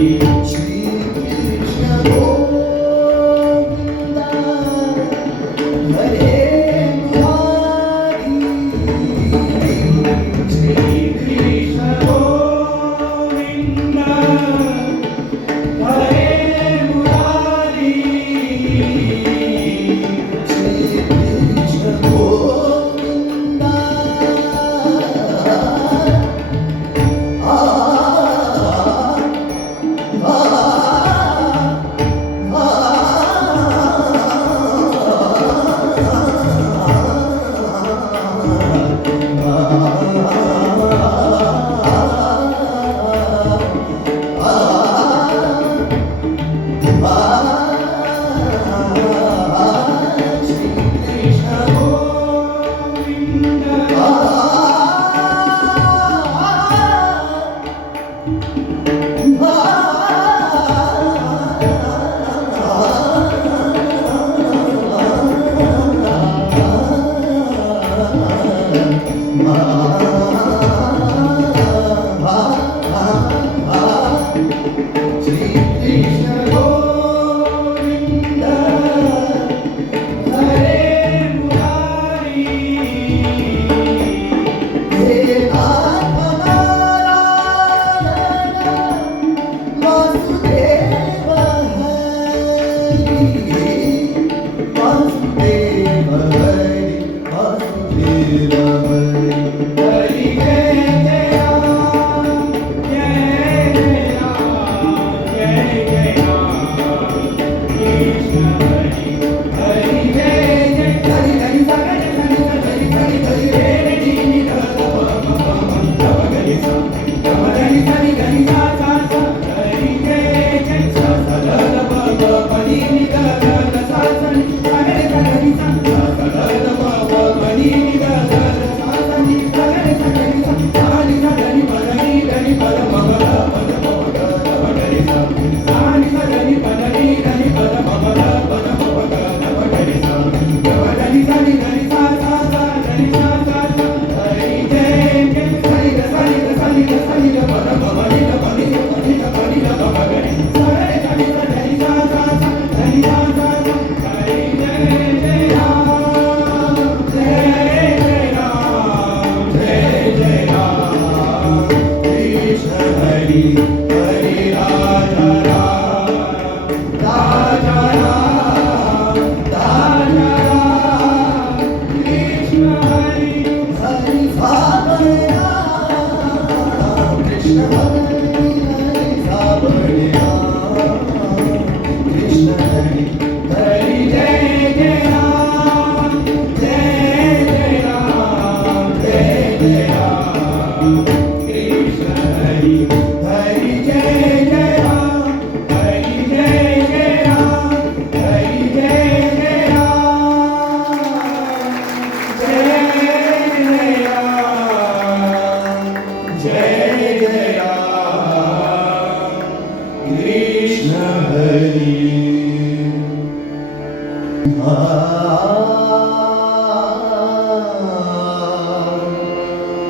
You. Hari Hari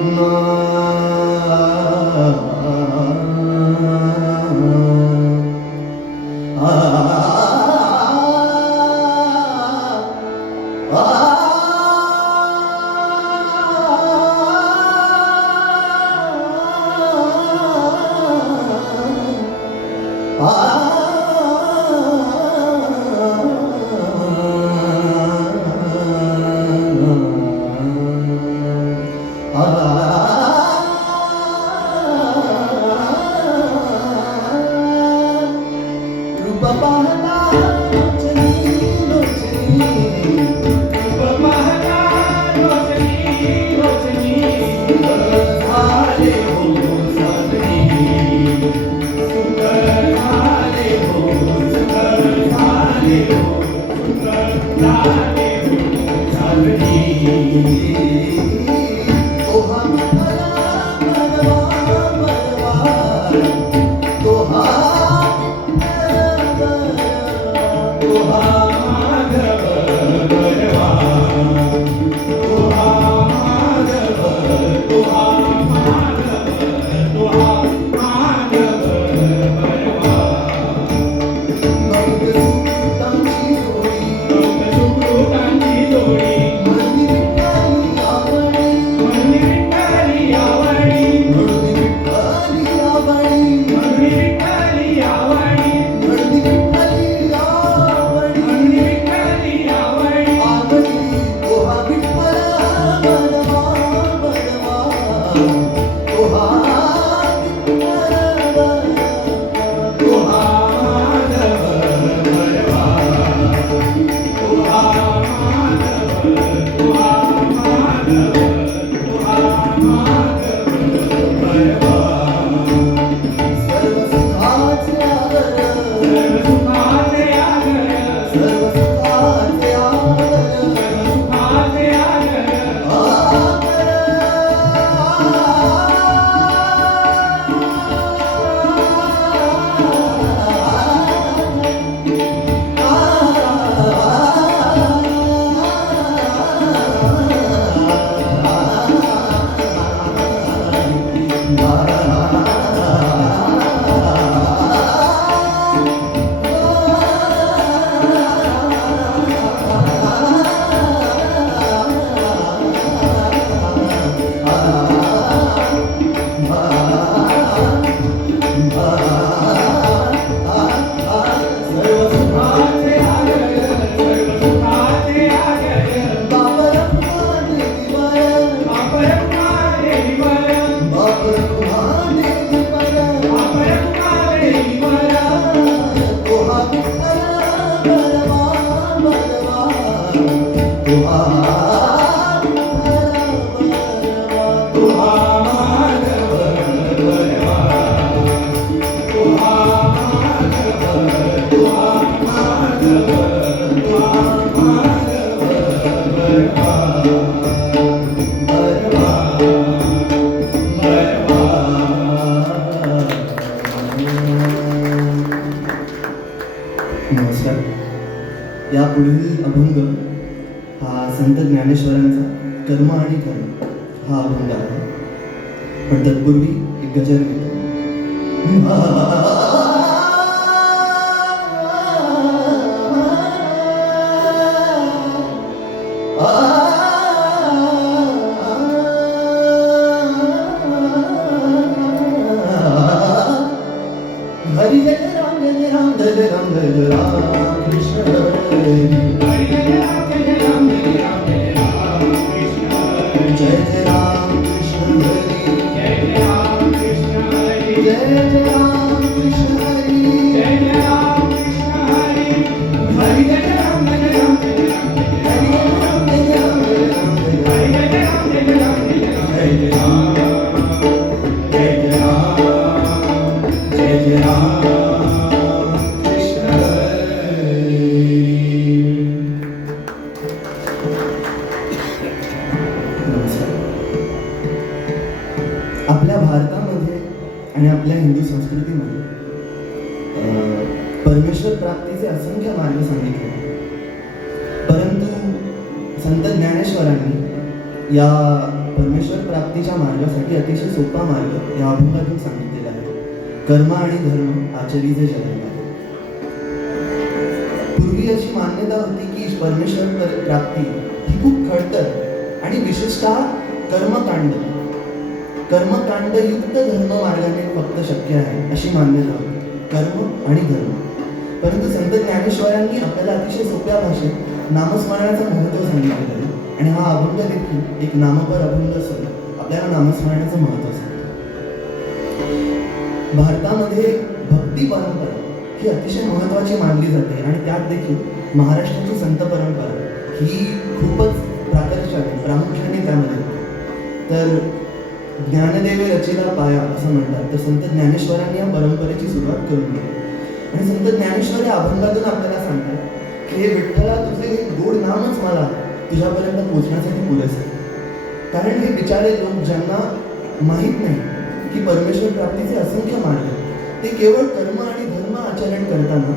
No. सुंदर नमस्कार. या पुढील अभंग हा संत ज्ञानेश्वरांचा कर्म आणि कर्म हा अभंग आहे. पण तत्पूर्वी एक गजर आपल्या भारतामध्ये आणि आपल्या हिंदू संस्कृतीमध्ये अं, परमेश्वर प्राप्तीचे असंख्य मार्ग सांगितले. परंतु संत ज्ञानेश्वरांनी या मार्गासाठी अतिशय सोपा मार्ग या अभंगातून सांगितलेला आहे. कर्म आणि धर्म आचरीचे जगत पूर्वी अशी मान्यता होती की परमेश्वर प्राप्ती ही खूप खडतर आणि विशेषतः कर्मकांड. कर्मकांडयुक्त धर्म मार्गाने फक्त शक्य आहे अशी मान्यता कर्म आणि धर्म. परंतु संत ज्ञानेश्वरांनी आपल्याला अतिशय सोप्या भाषेत नामस्मरणाचं महत्त्व सांगितलेलं आहे. आणि हा अभंग देखील एक नामपर अभंग असून आपल्याला नामस्मरणाचं महत्त्व सांगतो. भारतामध्ये भक्ती परंपरा ही अतिशय महत्त्वाची मानली जाते आणि त्यात देखील महाराष्ट्राची संत परंपरा ही खूपच प्राकर्षाने प्रामुख्याने त्यामध्ये तर ज्ञानदेवे रचिला पाया असं म्हणतात तर संत ज्ञानेश्वरांनी या परंपरेची सुरुवात करून दिली. आणि संत ज्ञानेश्वर या अभंगातून आपल्याला सांगतात की हे विठ्ठला तुझे हे गोड नामच मला तुझ्यापर्यंत पोहोचण्यासाठी पुरेसे आहे. कारण हे बिचारे लोक ज्यांना माहीत नाही की परमेश्वर प्राप्तीचे असंख्य मार्ग आहेत. ते केवळ कर्म आणि धर्म आचरण करताना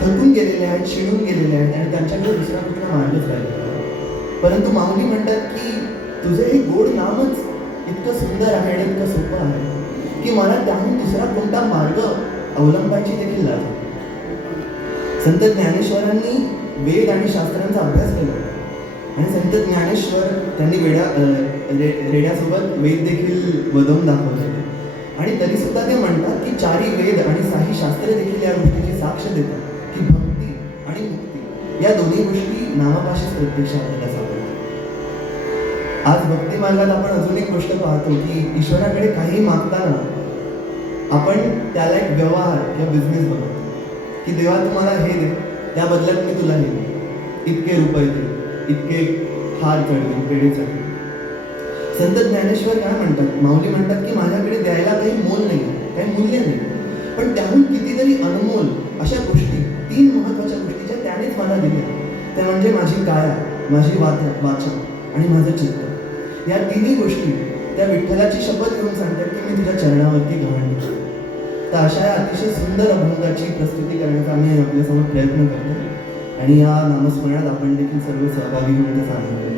थकून गेलेले आहेत शिणून गेलेले आहेत आणि त्यांच्याकडे दुसरा कुठला मार्गच राहिला परंतु माऊली म्हणतात की तुझे हे गोड नामच इतकं सुंदर आहे आणि इतकं सोपं आहे की मला त्याहून दुसरा कोणता मार्ग अवलंबायची देखील लाज संत ज्ञानेश्वरांनी वेद आणि शास्त्रांचा अभ्यास केला. आणि संत ज्ञानेश्वर त्यांनी वेड्या रे रेड्यासोबत वेद देखील वदवून दाखवले. आणि तरी सुद्धा ते म्हणतात की चारी वेद आणि साही शास्त्रे देखील या गोष्टीची साक्ष देतात की भक्ती आणि मुक्ती या दोन्ही गोष्टी नामापाशीच प्रत्यक्ष आपल्याला सापडतात. आज भक्ती मार्गात आपण अजून एक गोष्ट पाहतो की ईश्वराकडे काही मागताना आपण त्याला एक व्यवहार किंवा बिझनेस बनवतो. की देवा तुम्हाला हे दे त्या बदल्यात मी तुला हे इतके रुपये दे. इतके हार चढले पेढे चढले संत ज्ञानेश्वर काय म्हणतात? माऊली म्हणतात की माझ्याकडे द्यायला काही मोल नाही काही मूल्य नाही. पण त्याहून कितीतरी अनमोल अशा गोष्टी तीन महत्त्वाच्या गोष्टी ज्या त्यानेच मला दिल्या. त्या म्हणजे माझी काया माझी वाचा वाचा आणि माझं चित्त. या तिन्ही गोष्टी त्या विठ्ठलाची शपथ घेऊन सांगतात की मी तुझ्या चरणावरती घाण ठेवतो. तर अशा अतिशय सुंदर अभंगाची प्रस्तुती करण्याचा आम्ही आपल्यासमोर प्रयत्न करतो आणि या नामस्मरणात आपण देखील सर्व सहभागी होऊन त्याचा आनंद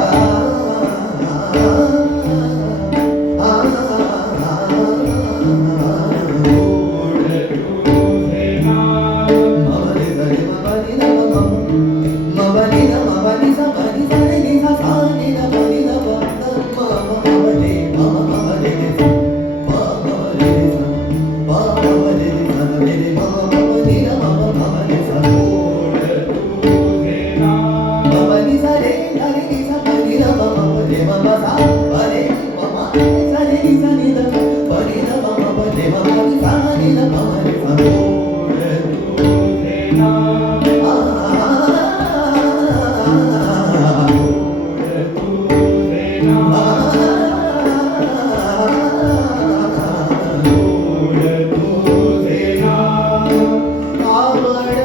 Ah. Lord.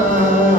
Uh...